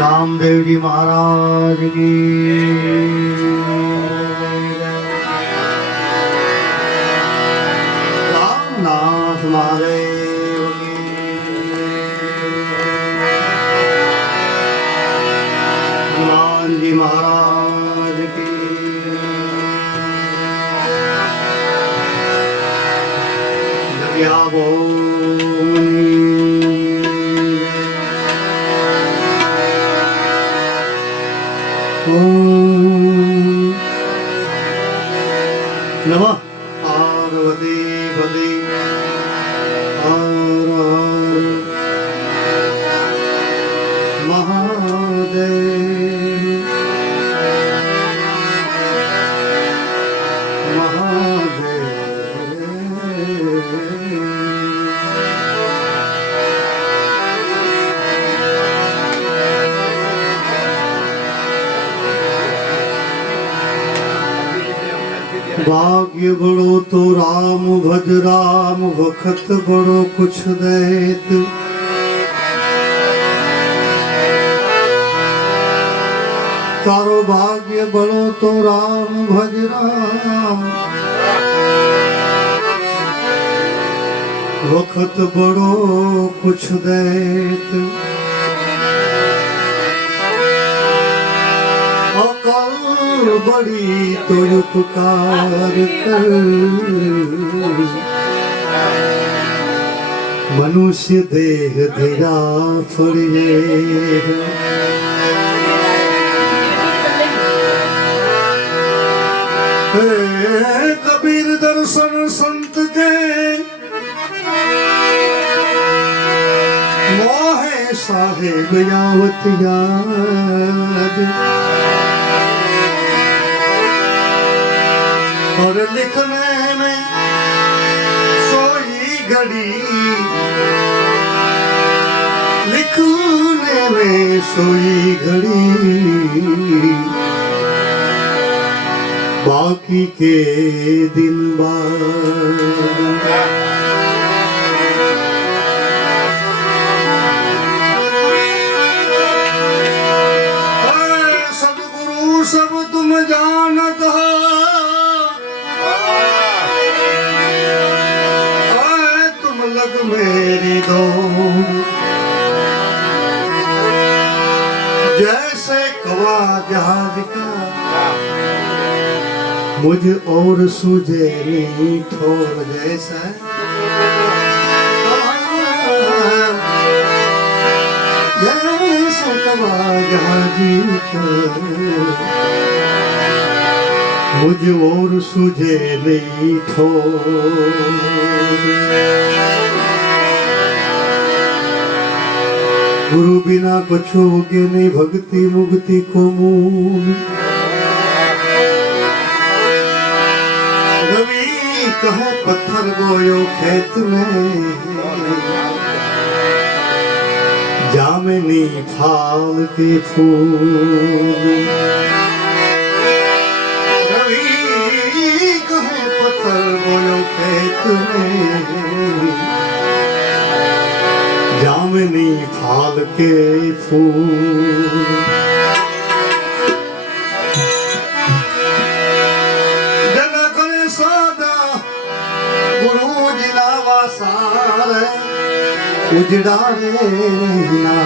रामदेव जी महाराज की रामनाथ महादेव की हनुमान जी महाराज की जगिया नमः पार्वती पति हर हर महादेव भाग्य बड़ो तो राम भज राम वखत बड़ो कुछ देत तारो भाग्य बड़ो तो राम भज राम वखत बड़ो कुछ देत बड़ी तो उपकार कर मनुष्य देह धीरा फरिए कबीर दर्शन संत के मोहे साहेब यावत याद और लिखने में सोई घड़ी लिखने में सोई घड़ी बाकी के दिन बाद सदगुरु सब तुम जानत हो मेरी दो जैसे कवा जहाज का मुझ और सूझे नहीं ठोर जैसा जैसे कवा जहाज का मुझ और सूझे नहीं ठोर गुरु बिना कुछ होगे नहीं भक्ति मुक्ति को मूल रवि कहे पत्थर गोयो खेत में जामिनी फाल के फूल रवि कहे पत्थर गोयो खेत में जामिनी फाल के फूल जनक ने सादा गुरु जी ना वासार उजड़ा रे ना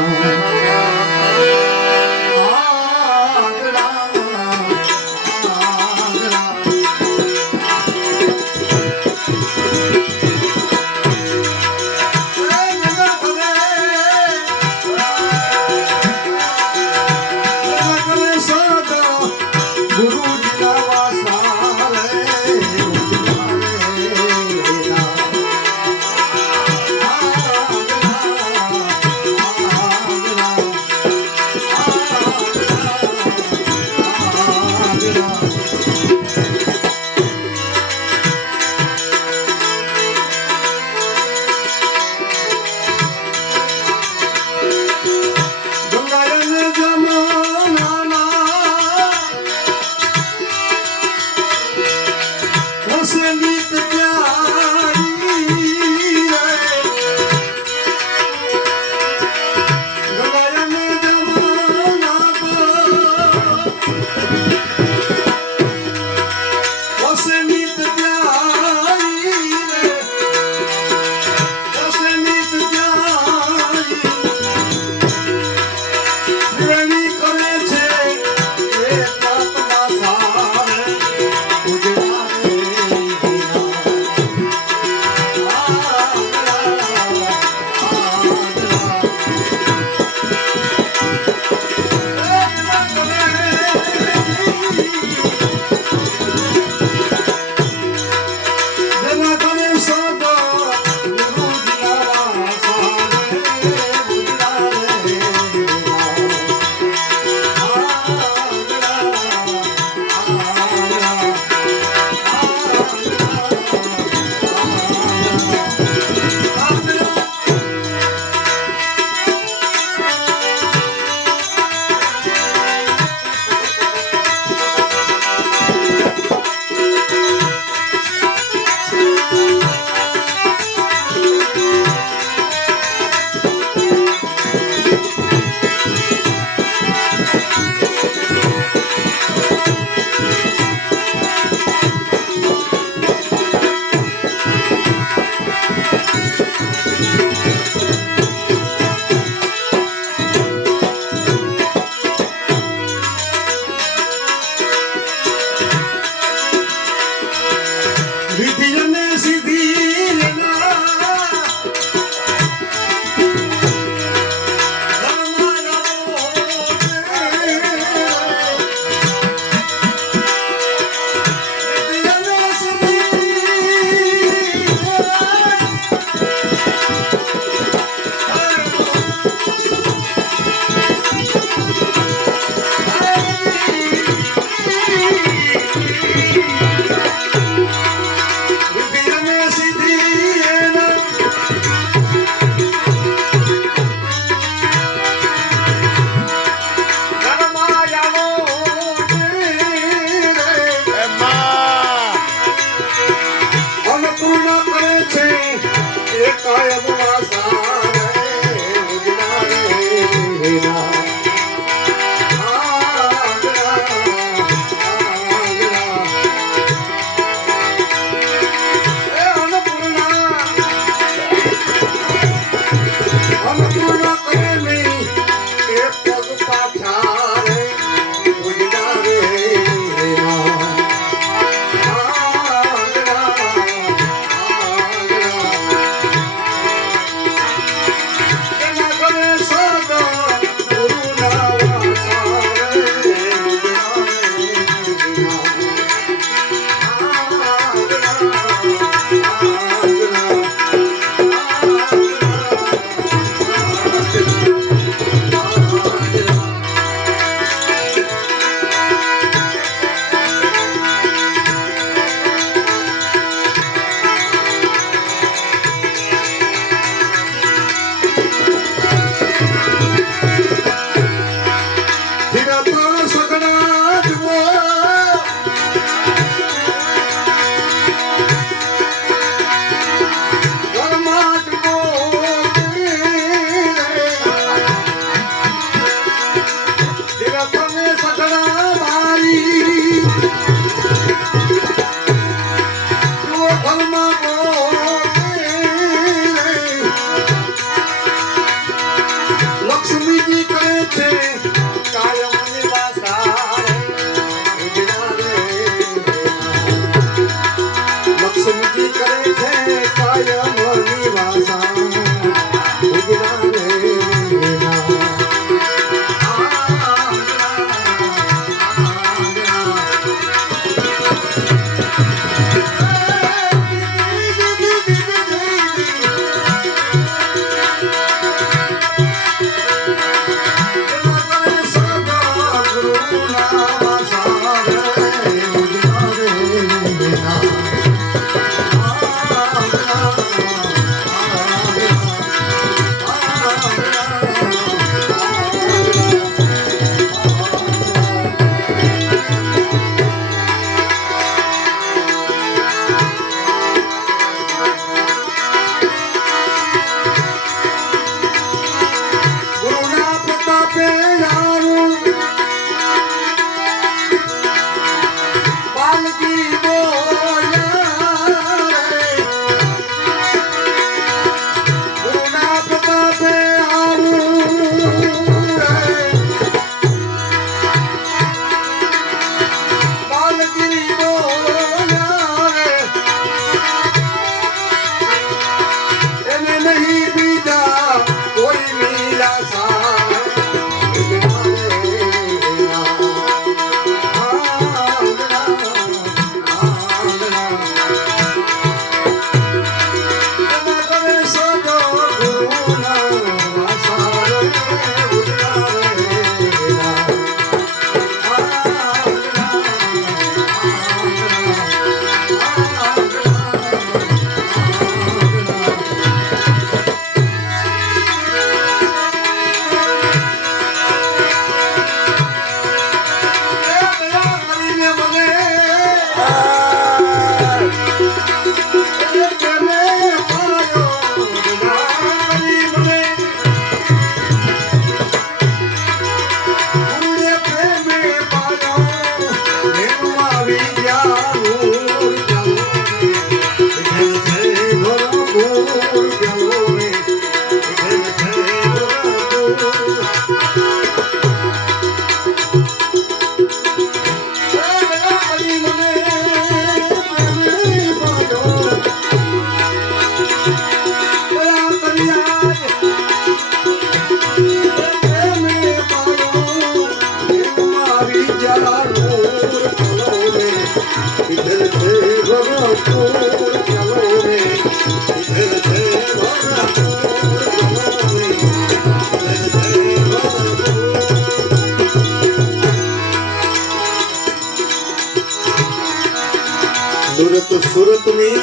સુરત સુરતની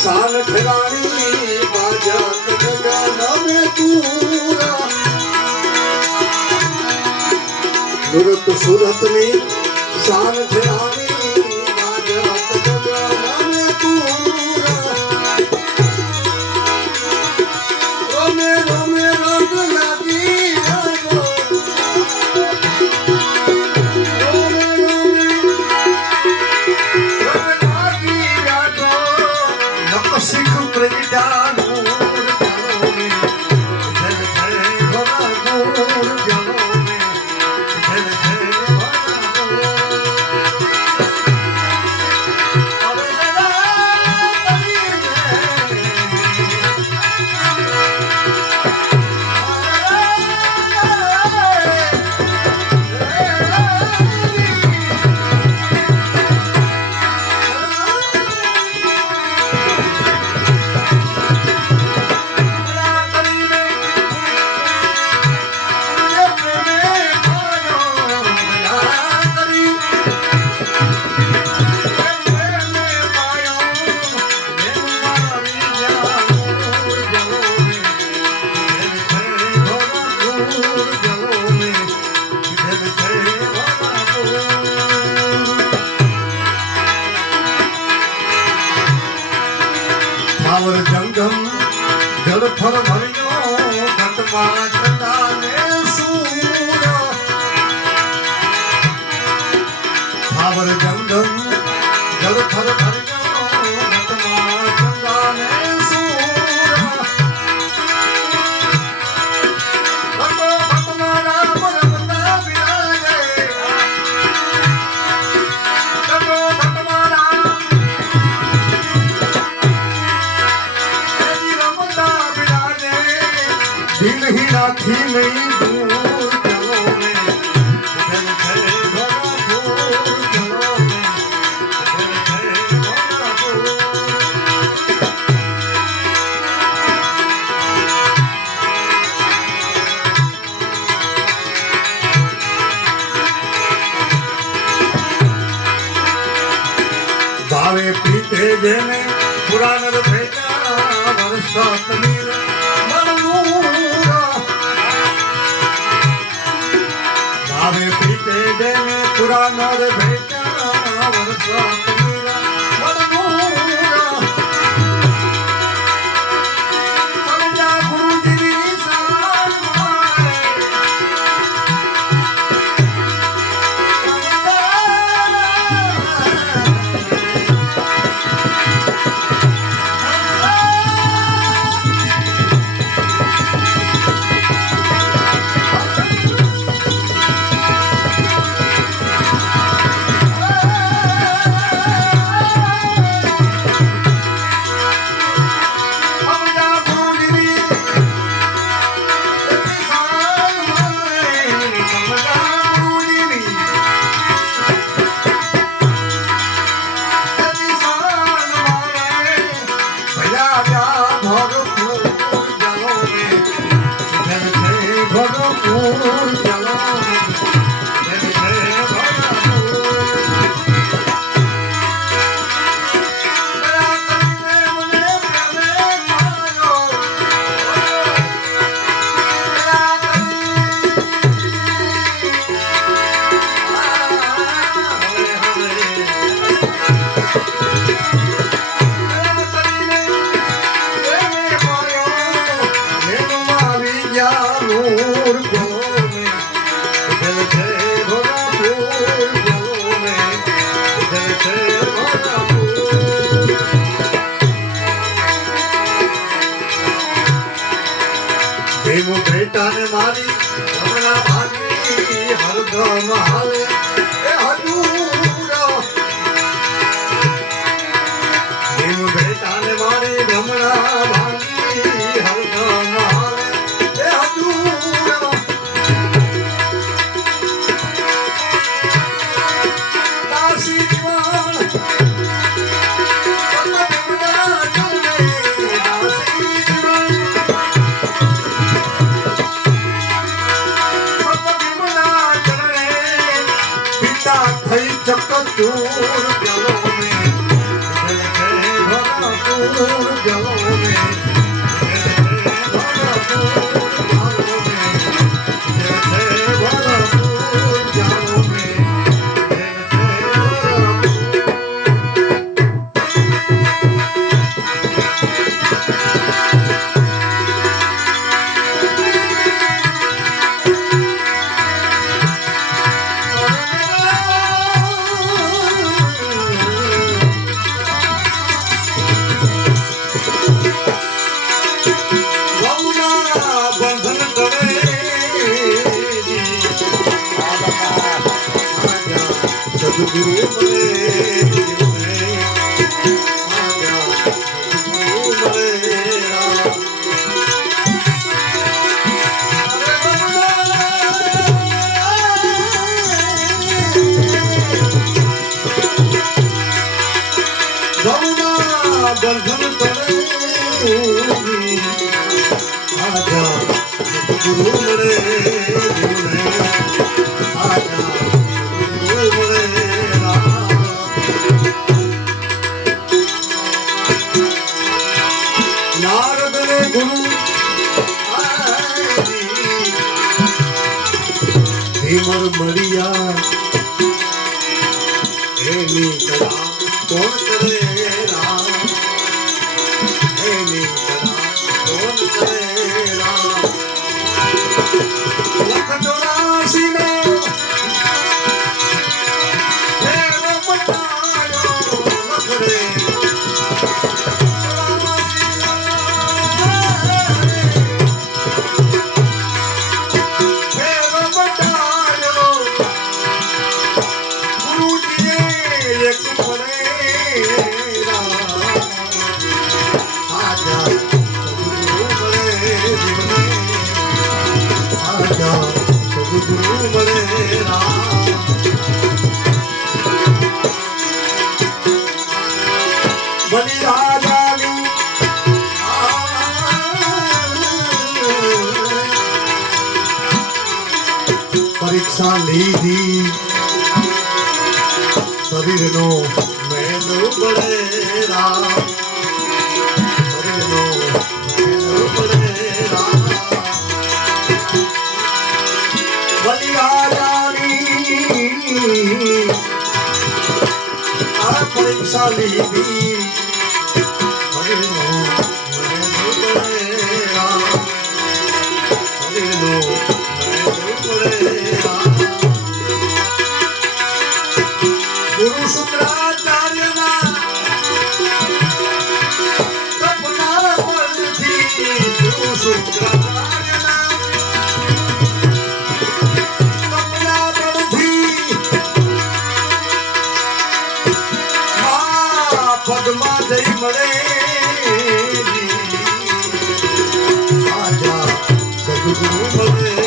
શાન ઠેરાણી બાજા ગગન મે પૂરા સુરત સુરતની શાન ઠેરાણી બાજા ગગન મે પૂરા રોમે રોમે રંગ લાગી શીખ પ્રગટાનું જંગમ જળ ફળ ભર્યો ઘટમાં છટાને સૂર ભાવર જંગમ જળ ફળ ભર્યો ઘટમાં છટાને સૂર ભટો ભટમાં રામ રમતા બિરાજે ભટો ભટમાં રામ દિલ ही राखी नहीं दूर चलो में दिल है भरा दूर चलो में दिल है भरा दूर भावे पीते जेने पुराण भेजा वर्षात मीर भावे पीते देने पुराण भेजा वर्षात मीरा मरनूरा समझा गुरुजी साल बेटा ने मारी हमारा भागी हरदम हाले ए हजूरा देव बेटा ने मारी हमारा भागी हरदम हाले ए हजूरा दासी दीवान चक्कर चूर चलो में સદગુરુ મળે બંધન તને આજા ગુરુ મળે આજા ગુરુ મળે નારદ ને ગુરુ હિમર મળ્યા એની કળા કોણ કરે પરીક્ષા લીધી શરીરનો મેલ બળેરા શરીરનો મેલ બળેરા બલિહારાની આ પરીક્ષા લીધી શરીરનો મેલ બળેરા શરીરનો ગુરુ શુક્રાચાર્યના તપના પરથી ગુરુ શુક્રાચાર્યના તપના પરથી પદમાં જઈ મળે આજા સદગુરુ મળે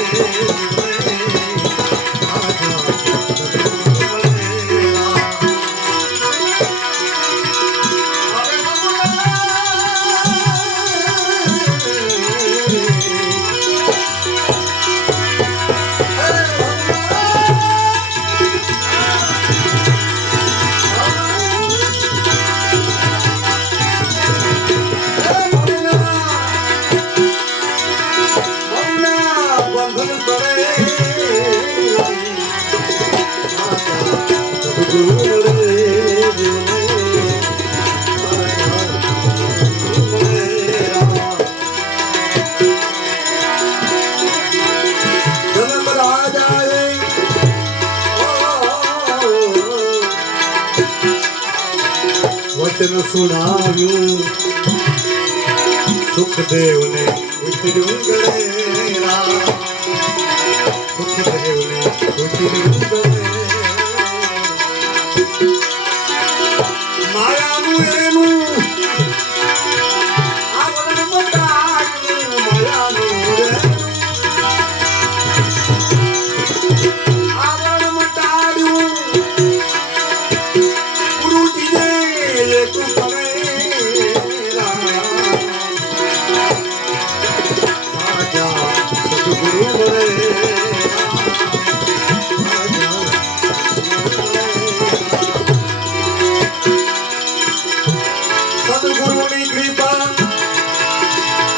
વચન સુનાવ્યું સુખદેવને ઉતર્યું ગળેરા સુખદેવને ઉતર્યું ગળેરા માયાનું એનું આવરણ મટાડ્યું માયાનું આવરણ મટાડ્યું ગુરુજીને એક કરે આજા સદગુરુ મળે સદગુરુની કૃપા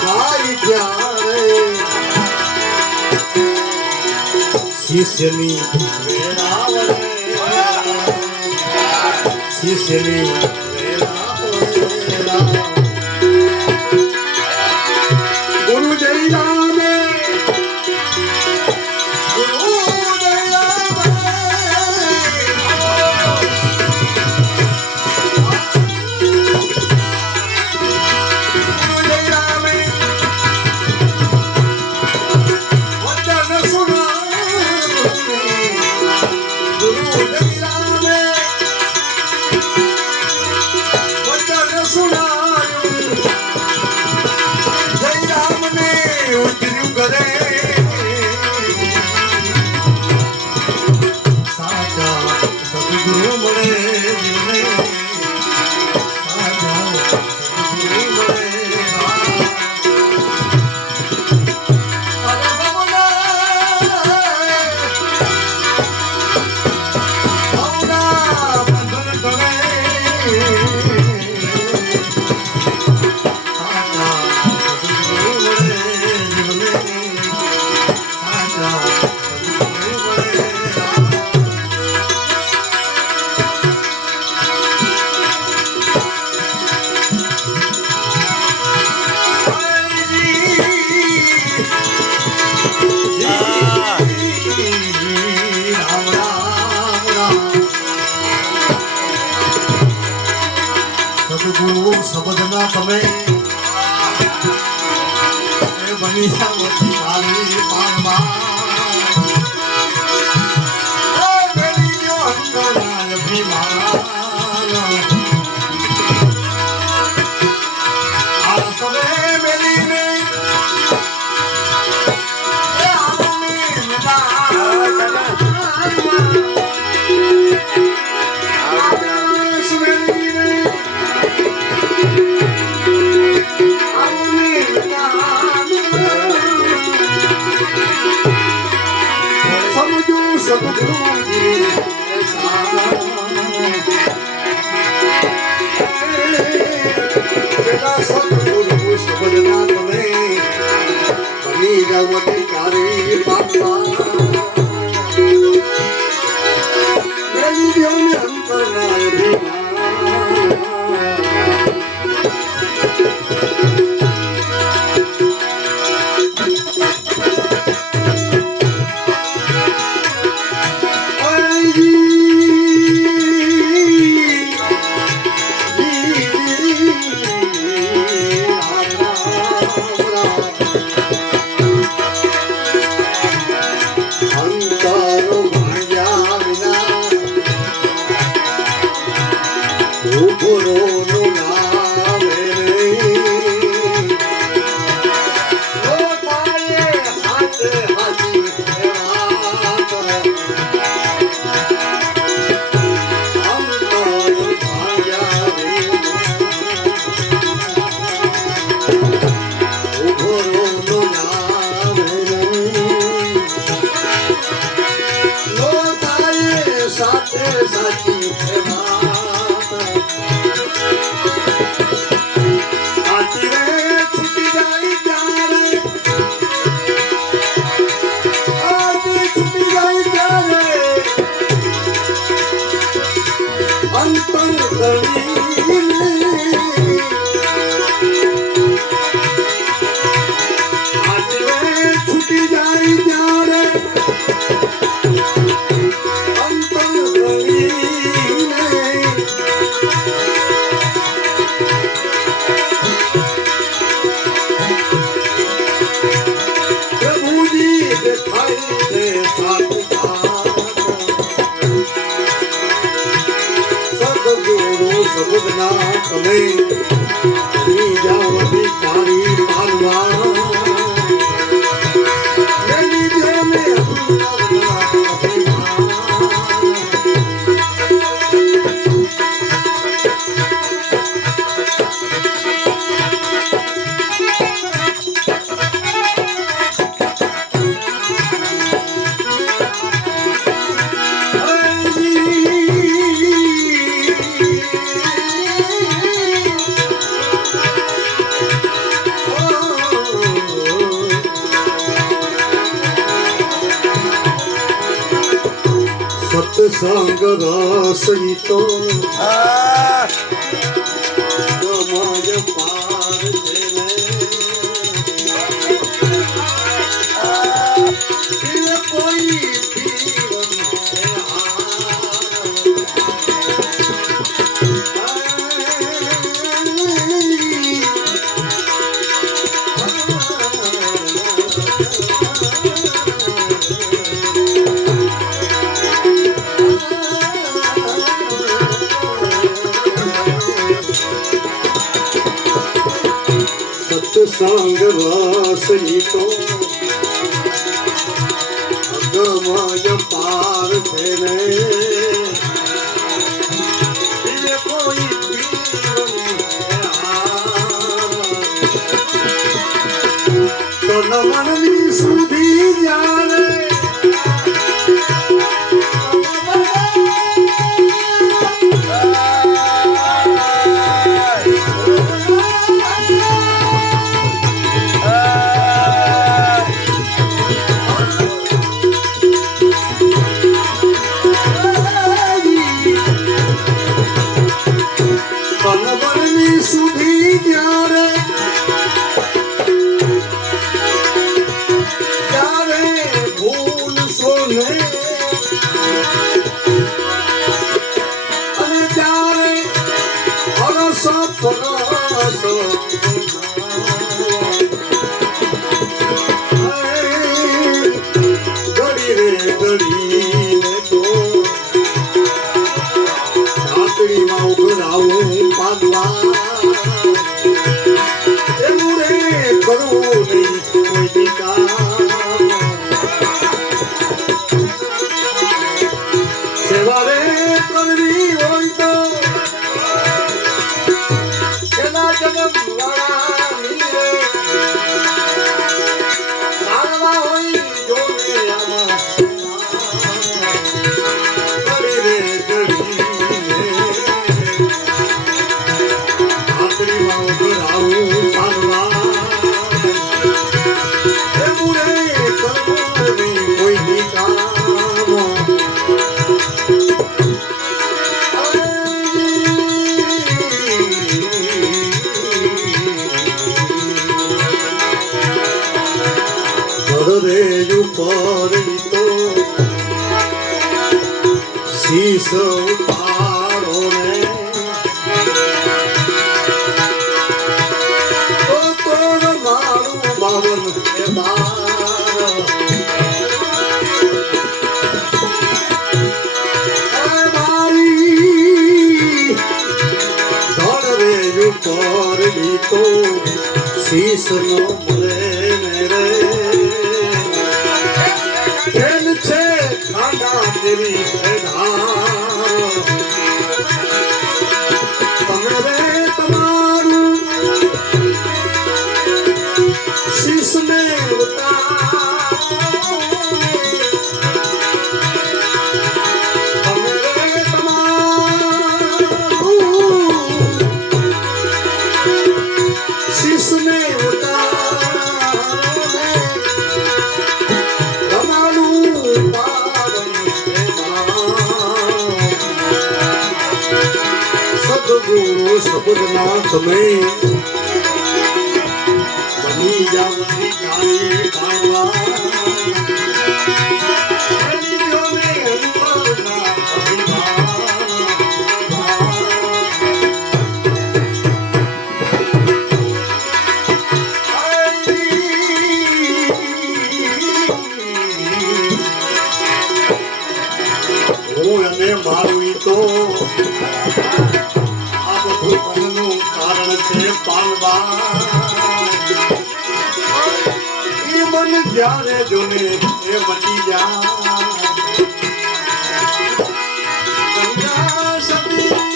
થાય ત્યારે શિષ્યની વેળા વળે શિષ્યની વેળા વળે ગુરુ જય રામે ગુરુ જય રામે વચન સુનાવ્યું ગુરુ જય રામે શોભના તમે એ બની સાવતી કાલી પાનમાં બેલી જો અંતરાલ ભીમાન આ સરે બેલીને એ આમની સંગ રસઈ તો સમાજ પાર છે કોઈ સંગ રસઈ તો અગમજ પાર છે ને કોઈ તો નમનની સુધી જ્યારે ભૂ શીશ ઉતારો ને તો મારું બાવન એ મારી ધડ રે ઉપર તો શીશ નો મળે ને રે ખેલ છે ખાડા તેરી તમે રે તમારું શીશ ને તમે રે તમારું શીશ ને સદગુરુ સબુદના તમે બની જાવ ગાડી પાડવા હું એને મારું તો જ્યારે જોને એ મટી જા ગંગા સતી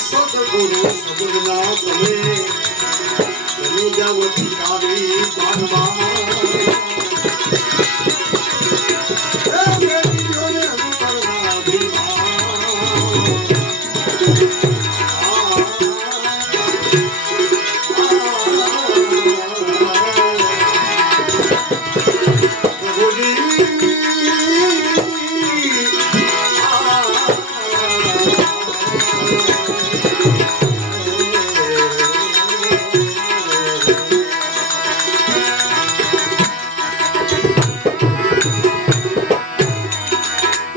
સદગુરુ સબુદના તમે બની જાવ ગાડી પાડવા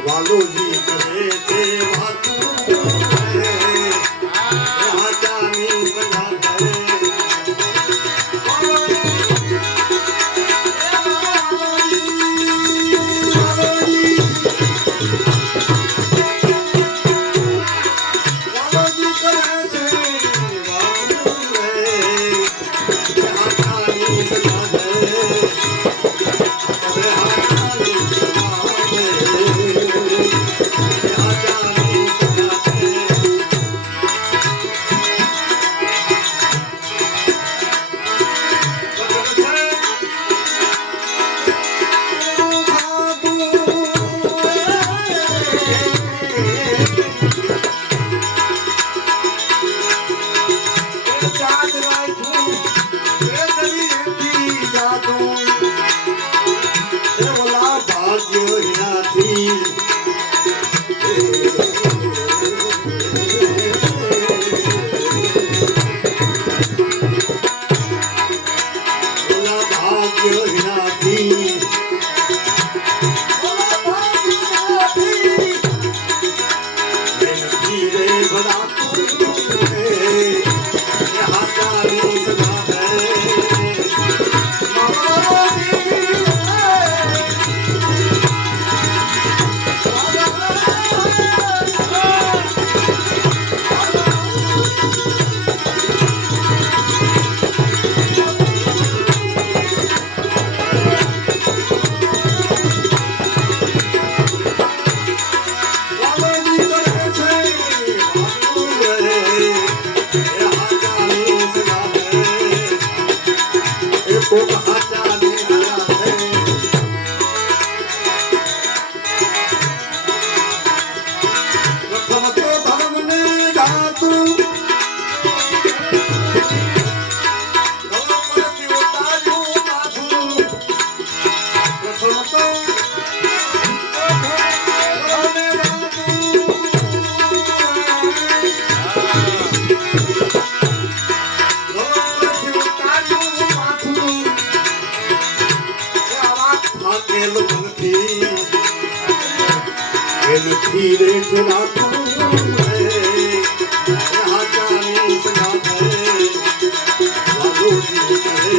વાલોજી કરે તે વાતું રાજાની સજા કરે વાલોજી કરે છે વાતું રાજાની સજા કરે નથી રેઠ રાખું હાચાની સગા વાલોજી કહે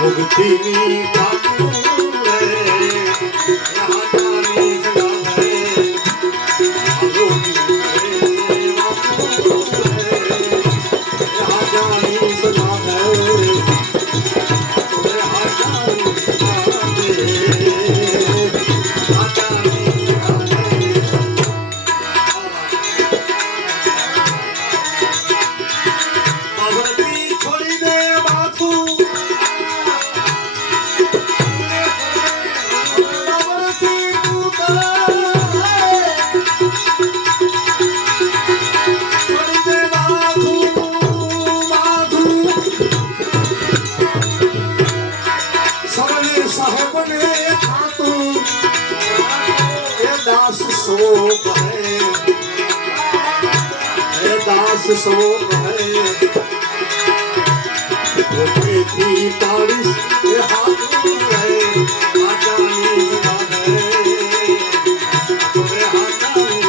ભક્તિની કાકુ રે હાચાની સગા હાચાની दास सो कहे थी तारीस ये हाथ है आजानी है तोरे हाथानी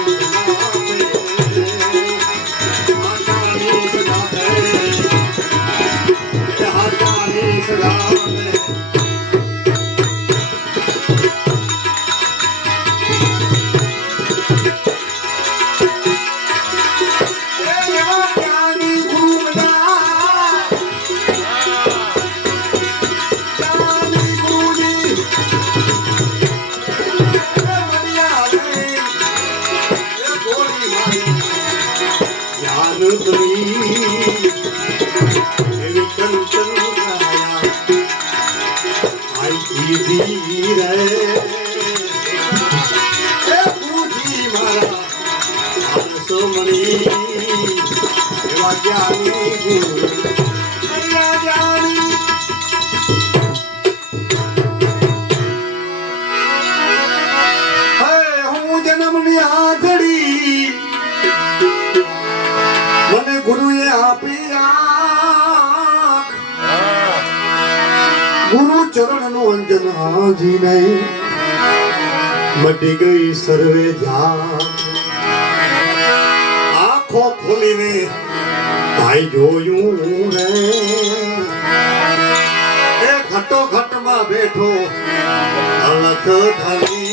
सदा है हाथानी सदा है गुरु चरण नु अंजन हाजी नहीं मटी गई सर्वे ध्यान आंखों खोली ने भाई जोयूं है एक घटो घट में बैठो अलख धनी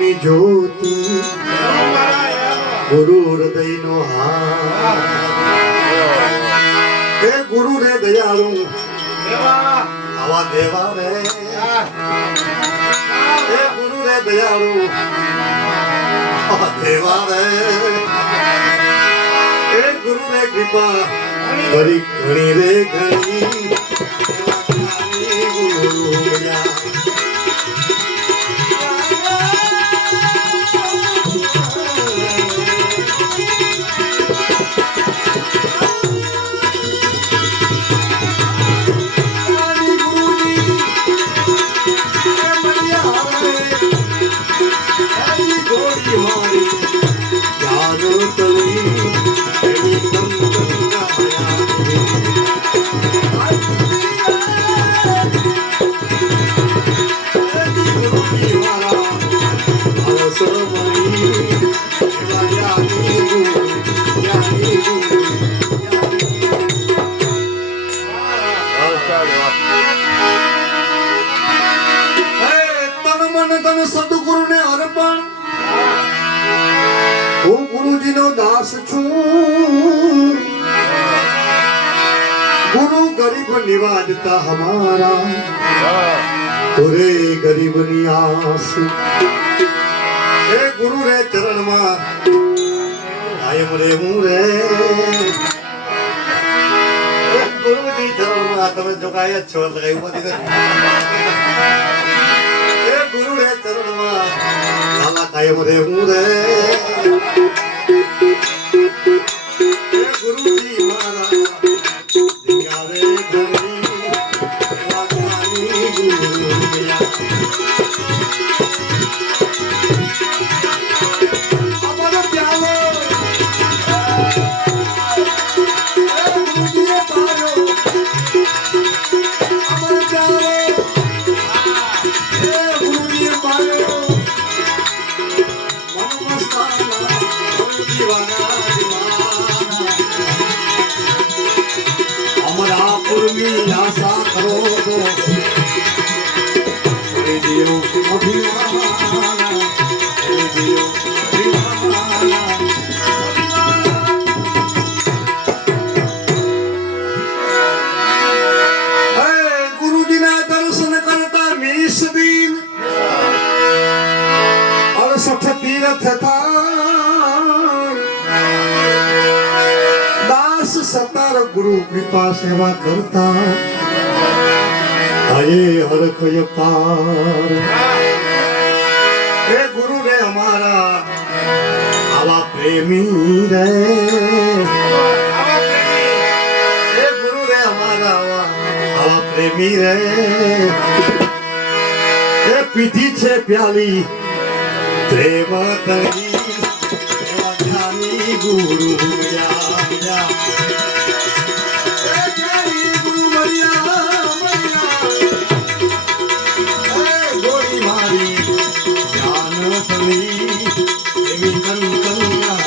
ની જ્યોતિ ગુરુ હૃદય નો હે ગુરુ રે દયાળુ આવા દેવા રે હે ગુરુ રે દયાળુ આવા દેવા રે હે ગુરુ રે કૃપા કરી ઘણી રે ઘણી દાસ છું ગુરુ ગરીબ નિવાજતા હમારા તુરે ગરીબ ની આસ એ ગુરુ રે ચરણ માં કાયમ રે હું રે ગુરુજી ચરણ માં તમે જોગાયા છો એટલે કઈ બધી એ ગુરુ રે ચરણ માં કાલા કાયમ રે હું રે એ ગુરુજી મારા દિગાવે ધણી વાગવાની ગુરુયા અમર પ્યાલો એ ગુરુજીએ પાડ્યો અમર પ્યાલો એ ગુરુજીએ પાડ્યો મનમસ્તાના ગુરુજીવાના અમરાપુરની આશા કરો તો દેવ અભિમાન દેવ ગુરુજીના દર્શન કરતા 20 દિન 68 તીર્થ દાસ સતાર ગુરુ કૃપા સેવા કરતા આયે હરખય પાર હે ગુરુ રે અમારા આવા પ્રેમી રે હે ગુરુ રે અમારા આવા પ્રેમી રે હે પીધી છે પ્યાલી પ્રેમ તરી એવા જ્ઞાની ગુરુ મળ્યા જ્ઞાની ગુરુ મળ્યા ગોરી મારી જ્ઞાન સમી એવી કલ્પના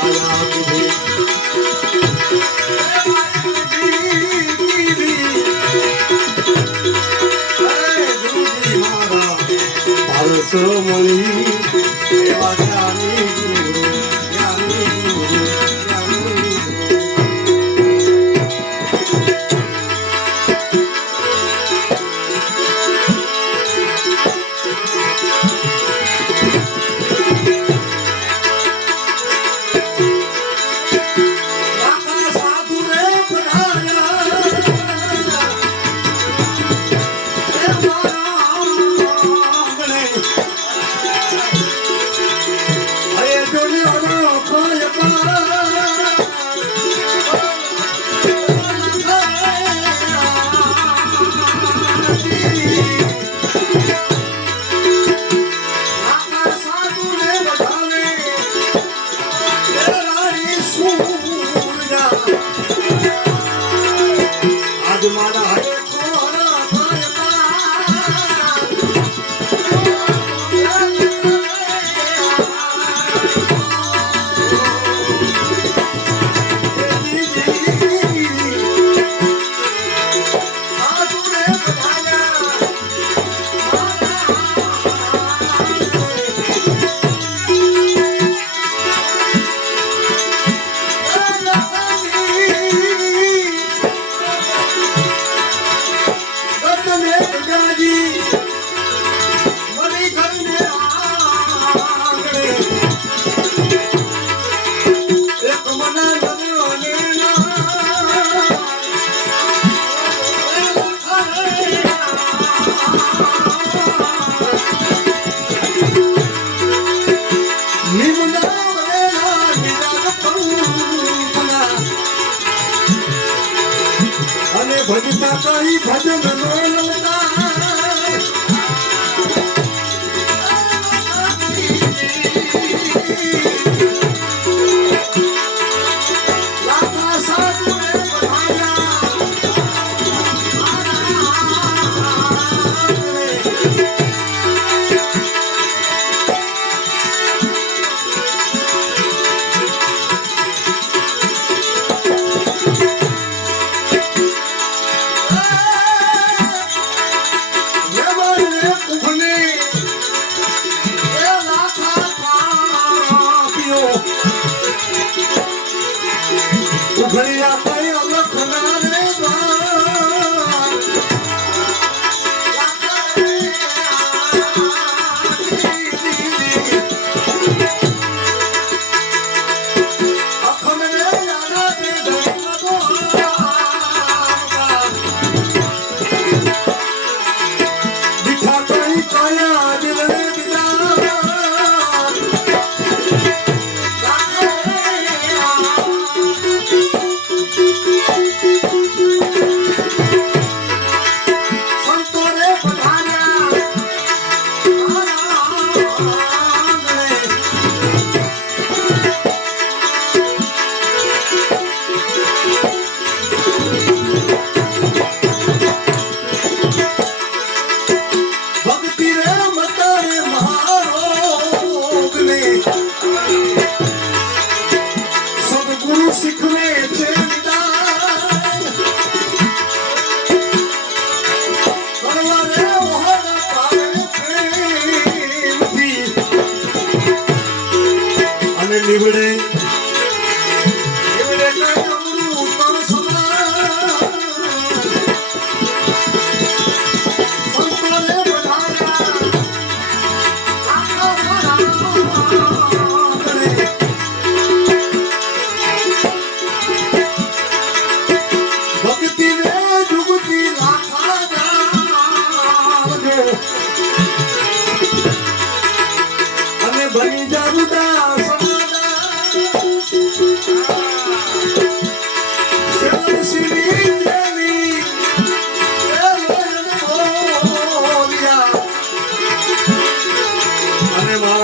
ગુરુજી મારા પારસો મળી એવા જ્ઞાની ગુરુ જ્ઞાની ગુરુ જ્ઞાની સાધુ રે પધાર્યા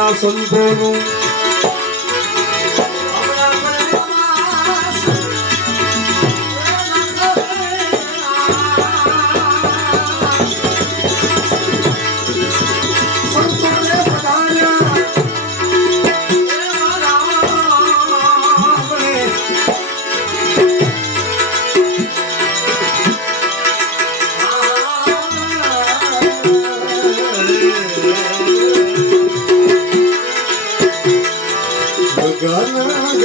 આપણા સંતોનું Oh,